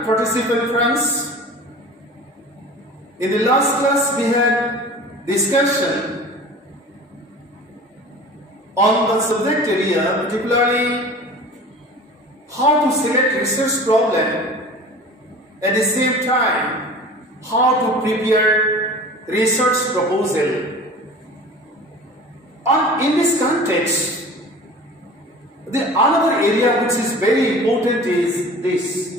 Dear participant friends, in the last class we had discussion on the subject area, particularly how to select research problem, at the same time how to prepare research proposal. And in this context, the another area which is very important is this.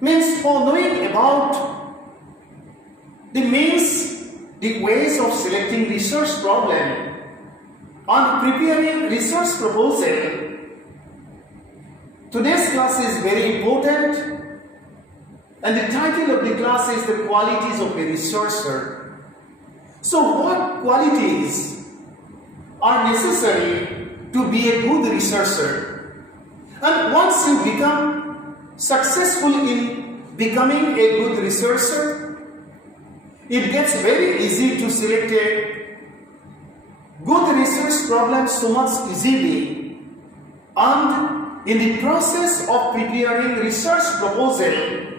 Means for knowing about the ways of selecting research problem and preparing research proposal, today's class is very important, and the title of the class is the qualities of a researcher. So what qualities are necessary to be a good researcher? And once you become successful in becoming a good researcher, it gets very easy to select a good research problem so much easily. And in the process of preparing research proposal,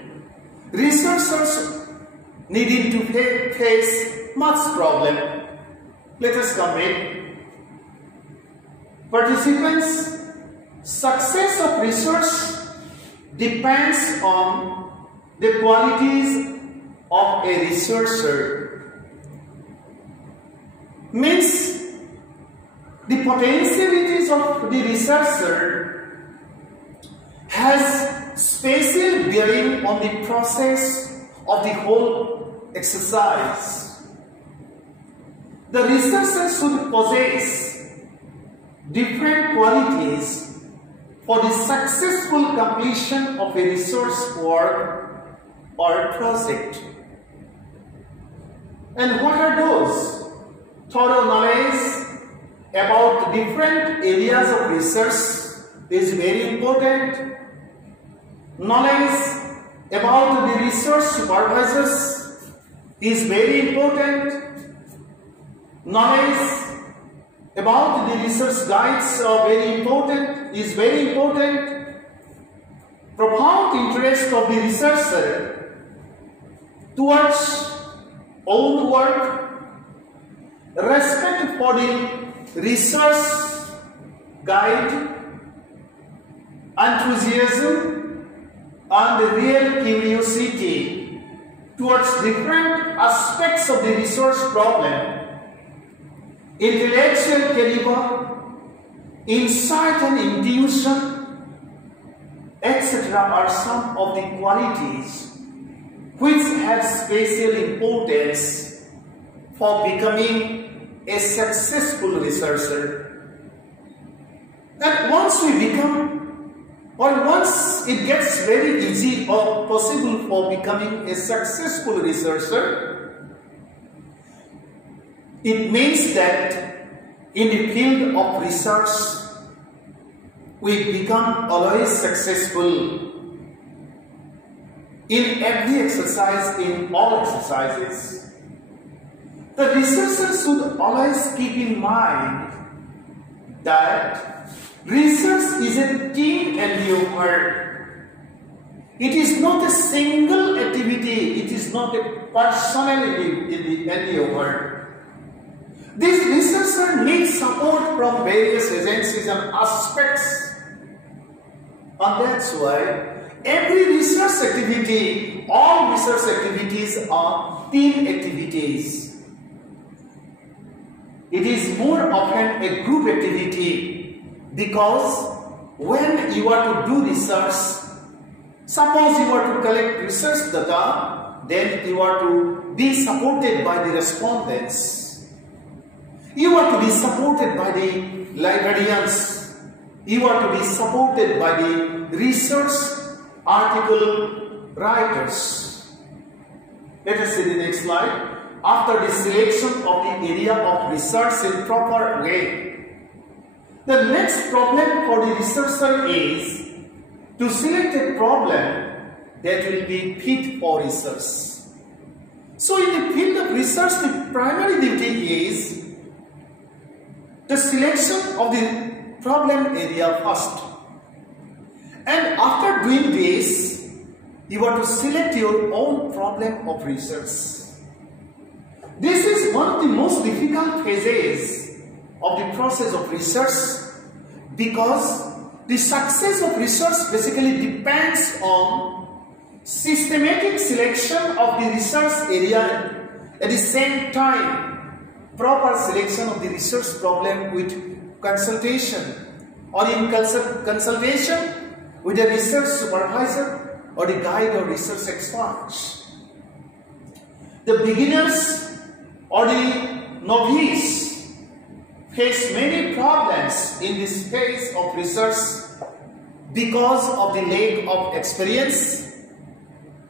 researchers needing to face much problem. Let us complete. Participants, success of research depends on the qualities of a researcher. Means the potentialities of the researcher has special bearing on the process of the whole exercise. The researcher should possess different qualities for the successful completion of a research work or project. And what are those? Thorough knowledge about different areas of research is very important. Knowledge about the research supervisors is very important. Knowledge about the research guides is very important. Profound interest of the researcher towards own work, respect for the research guide, enthusiasm and real curiosity towards different aspects of the research problem, intellectual caliber, insight and intuition, etc. are some of the qualities which have special importance for becoming a successful researcher. And once it gets very easy or possible for becoming a successful researcher, it means that in the field of research, we become always successful in every exercise, in all exercises. The researcher should always keep in mind that research is a team endeavor. It is not a single activity, it is not a personal endeavor. This researcher needs support from various agencies and aspects, and that's why every research activity, all research activities are team activities. It is more often a group activity, because when you are to do research, suppose you are to collect research data, then you are to be supported by the respondents. You are to be supported by the librarians. You are to be supported by the research article writers. Let us see the next slide. After the selection of the area of research in proper way, the next problem for the researcher is to select a problem that will be fit for research. So in the field of research, the primary duty is the selection of the problem area first. And after doing this, you are to select your own problem of research. This is one of the most difficult phases of the process of research, because the success of research basically depends on systematic selection of the research area, at the same time proper selection of the research problem with consultation, or in consultation with a research supervisor or the guide or research experts. The beginners or the novice face many problems in this phase of research because of the lack of experience,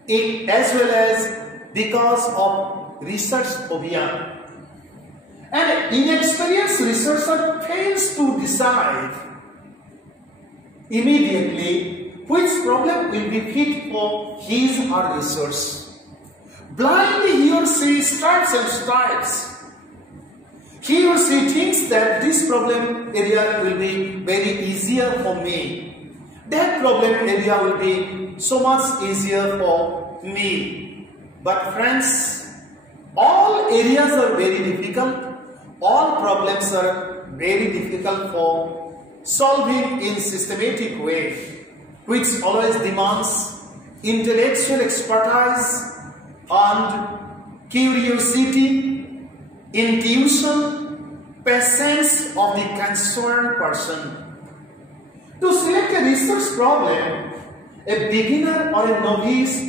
as well as because of research phobia. An inexperienced researcher fails to decide immediately which problem will be fit for his or her research. Blindly he or she starts and starts. He or she thinks that this problem area will be very easier for me. That problem area will be so much easier for me. But friends, all areas are very difficult. All problems are very difficult for solving in systematic way, which always demands intellectual expertise and curiosity, intuition, patience of the concerned person. To select a research problem, a beginner or a novice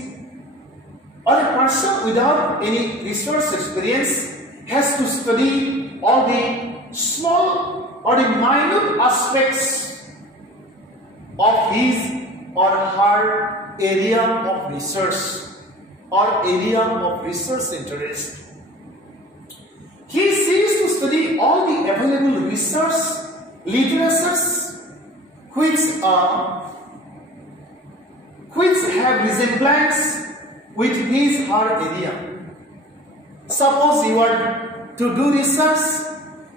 or a person without any research experience has to study all the small or the minute aspects of his or her area of research or area of research interest. He seeks to study all the available research literatures which have resemblance with his or her area. Suppose you are to do research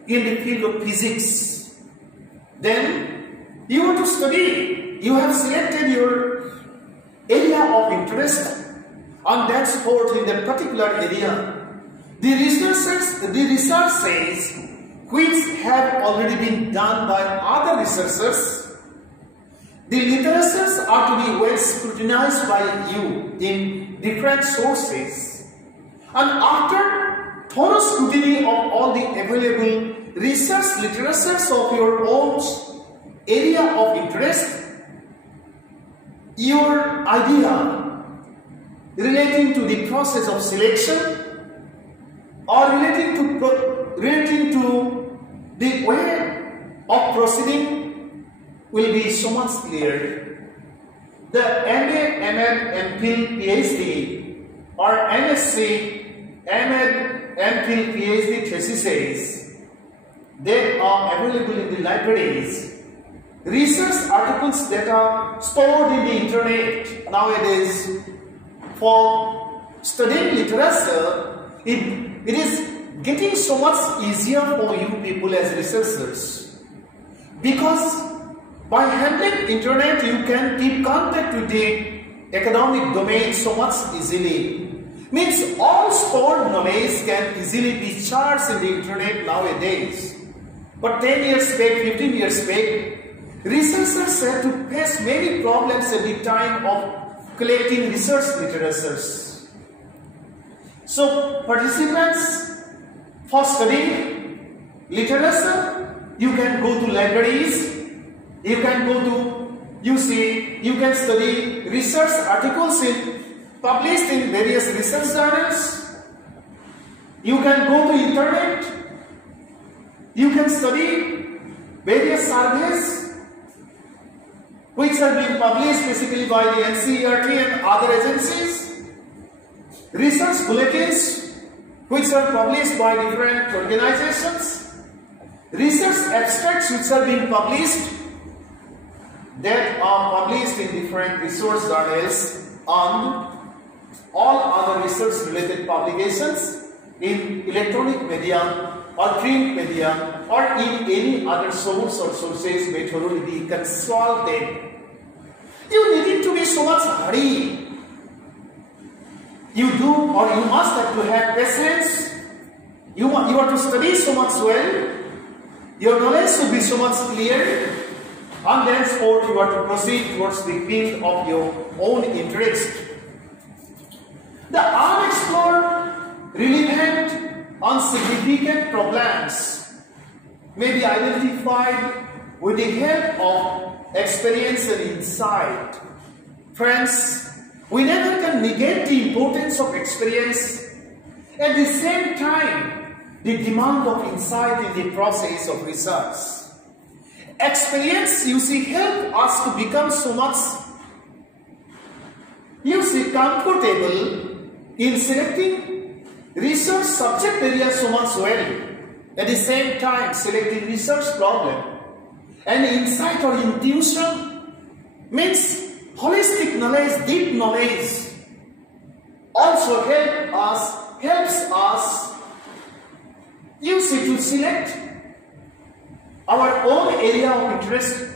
in the field of physics, then you want to study, you have selected your area of interest on that sport in that particular area. The research says which have already been done by other researchers. The literatures are to be well scrutinized by you in different sources, and after thorough scrutiny of all the available research literatures of your own area of interest, your idea relating to the process of selection or relating to the way of proceeding will be so much clear. The MA, ML, MPhil, PhD or MSc, ML, MPhil, PhD theses, they are available in the libraries. Research articles that are stored in the internet nowadays for studying literature, it is getting so much easier for you people as researchers, because by handling internet you can keep contact with the academic domain so much easily. Means all stored knowledge can easily be charged in the internet nowadays. But 10 years back, 15 years back, researchers had to face many problems at the time of collecting research literatures. So participants, for studying literature, you can go to libraries, you can go to, you can study research articles published in various research journals. You can go to internet, you can study various surveys which are being published basically by the NCERT and other agencies, research bulletins which are published by different organizations, research abstracts which are being published that are published in different resource journals, and all other research related publications in electronic media or print media or in any other source or sources methodology consulted. You needed to be so much hurry you do or you must have to have patience. You are to study so much well. Your knowledge should be so much clear. And thenceforth you are to proceed towards the field of your own interest. The unexplored, relevant, insignificant problems may be identified with the help of experience and insight. Friends, we never can negate the importance of experience. At the same time, the demand of insight in the process of research. Experience, you see, help us to become so much, you see, comfortable in selecting research subject area so much well. At the same time, selecting research problem and insight or intuition means holistic knowledge, deep knowledge also helps us, you see, to select our own area of interest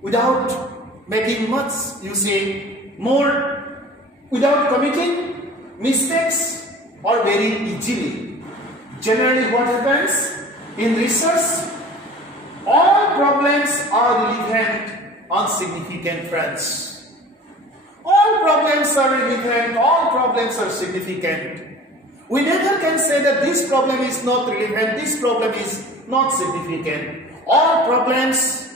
without making much, you see, more, without committing mistakes or very easily. Generally what happens in research, all problems are relevant and significant, friends. All problems are relevant, all problems are significant. We never can say that this problem is not relevant, this problem is not significant. All problems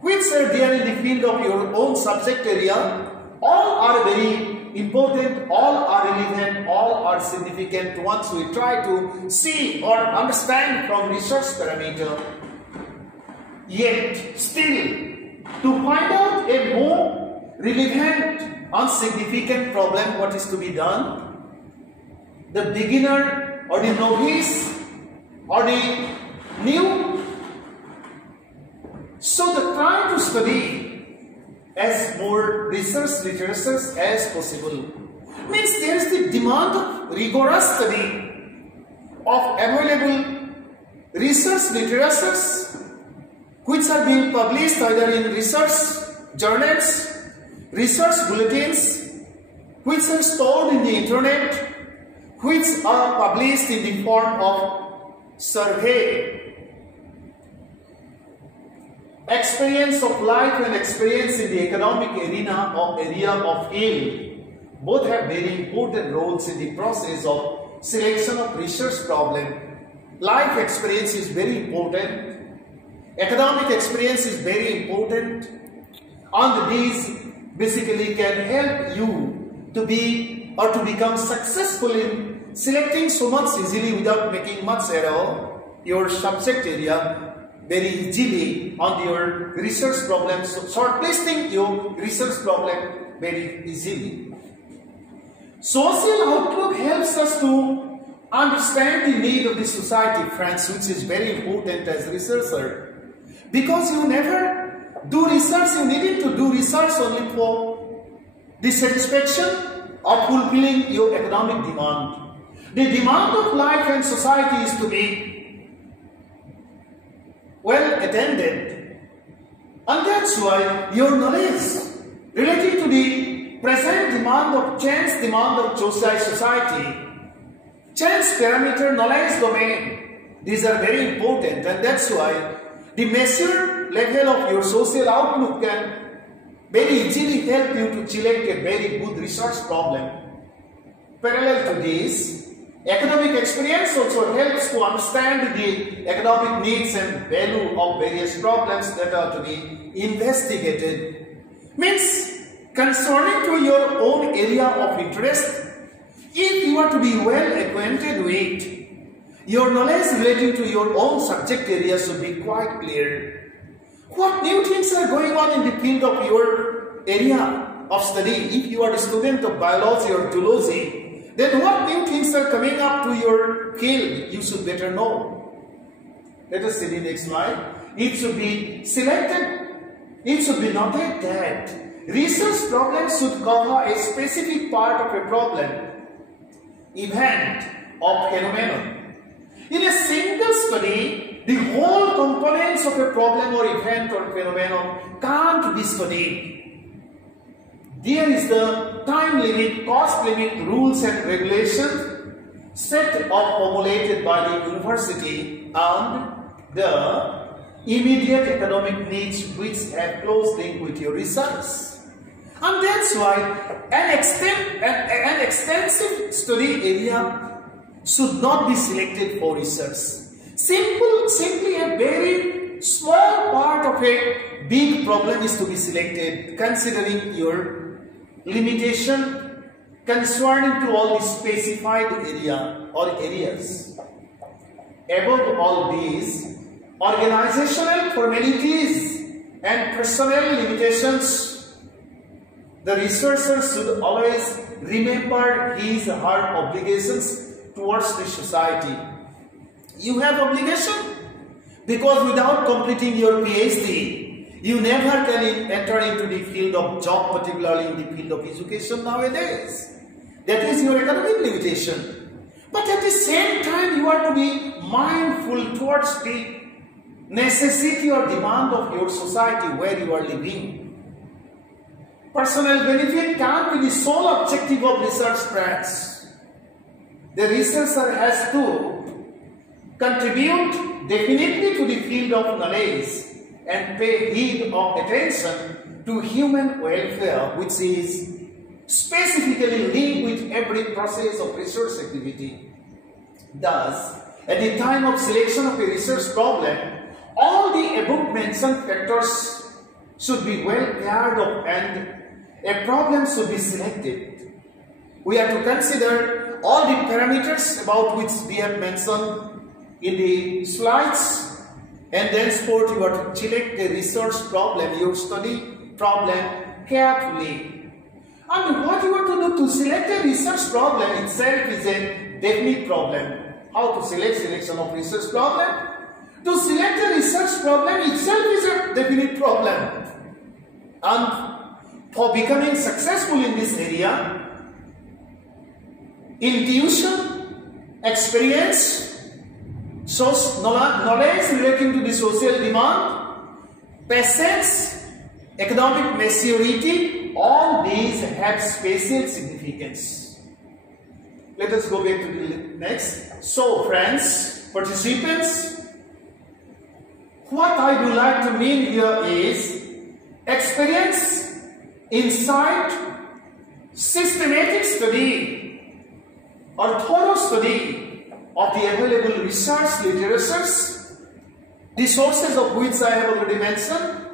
which are there in the field of your own subject area, all are very important, all are relevant, all are significant once we try to see or understand from research parameter. Yet, still, to find out a more relevant and significant problem, what is to be done? The beginner or the novice or the new, so the try to study as more research literature as possible. Means there is the demand of rigorous study of available research literatures which are being published either in research journals, research bulletins, which are stored in the internet, which are published in the form of survey. Experience of life and experience in the academic area of field both have very important roles in the process of selection of research problem. Life experience is very important. Academic experience is very important, and these basically can help you to be or to become successful in selecting so much easily without making much error your subject area very easily on your research problems, shortlisting your research problem very easily. Social outlook helps us to understand the need of the society, friends, which is very important as a researcher. Because you never do research, you needed to do research only for the satisfaction of fulfilling your economic demand. The demand of life and society is to be well attended, and that's why your knowledge relating to the present demand of change, demand of society, change parameter, knowledge domain, these are very important, and that's why the measured level of your social outlook can very easily help you to select a very good research problem. Parallel to this, academic experience also helps to understand the economic needs and value of various problems that are to be investigated. Means, concerning to your own area of interest, if you are to be well acquainted with, your knowledge relating to your own subject area should be quite clear. What new things are going on in the field of your area of study? If you are a student of biology or zoology, then what new things are coming up to your field? You should better know. Let us see the next slide. It should be selected, it should be noted that research problems should cover a specific part of a problem, event, or phenomenon. In a single study, the whole components of a problem or event or phenomenon can't be studied. there is the time limit, cost limit, rules and regulations set or formulated by the university and the immediate economic needs which have close link with your research. And that's why an extensive study area should not be selected for research. Simply a very small part of a big problem is to be selected, considering your limitation concerning to all the specified area or areas. Above all these, organizational formalities and personnel limitations, the researcher should always remember his or her obligations towards the society. You have obligation because without completing your PhD, you never can enter into the field of job, particularly in the field of education nowadays. That is your economic limitation. But at the same time, you are to be mindful towards the necessity or demand of your society where you are living. Personal benefit can't be the sole objective of research grants. The researcher has to contribute definitely to the field of knowledge and pay heed of attention to human welfare, which is specifically linked with every process of research activity. Thus, at the time of selection of a research problem, all the above mentioned factors should be well cared of and a problem should be selected. We have to consider all the parameters about which we have mentioned in the slides, and thenceforth you are to select the research problem, your study problem carefully. And what you are to do to select a research problem itself is a definite problem. How to select selection of research problem? To select a research problem itself is a definite problem. And for becoming successful in this area, intuition, experience, knowledge relating to the social demand, patience, economic maturity, all these have special significance. Let us go back to the next. So friends, participants, what I would like to mean here is experience, insight, systematic study or thorough study of the available research literatures, the sources of which I have already mentioned,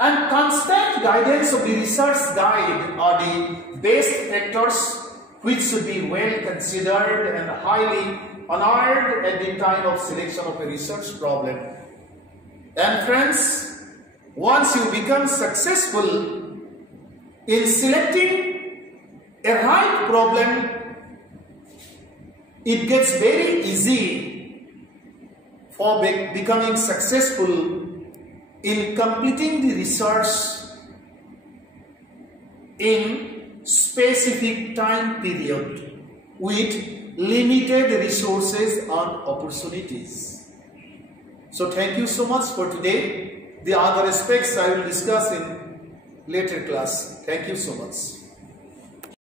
and constant guidance of the research guide are the best factors which should be well considered and highly honored at the time of selection of a research problem. And friends, once you become successful in selecting a right problem, it gets very easy for becoming successful in completing the research in specific time period with limited resources and opportunities. So thank you so much for today. The other aspects I will discuss in later class. Thank you so much.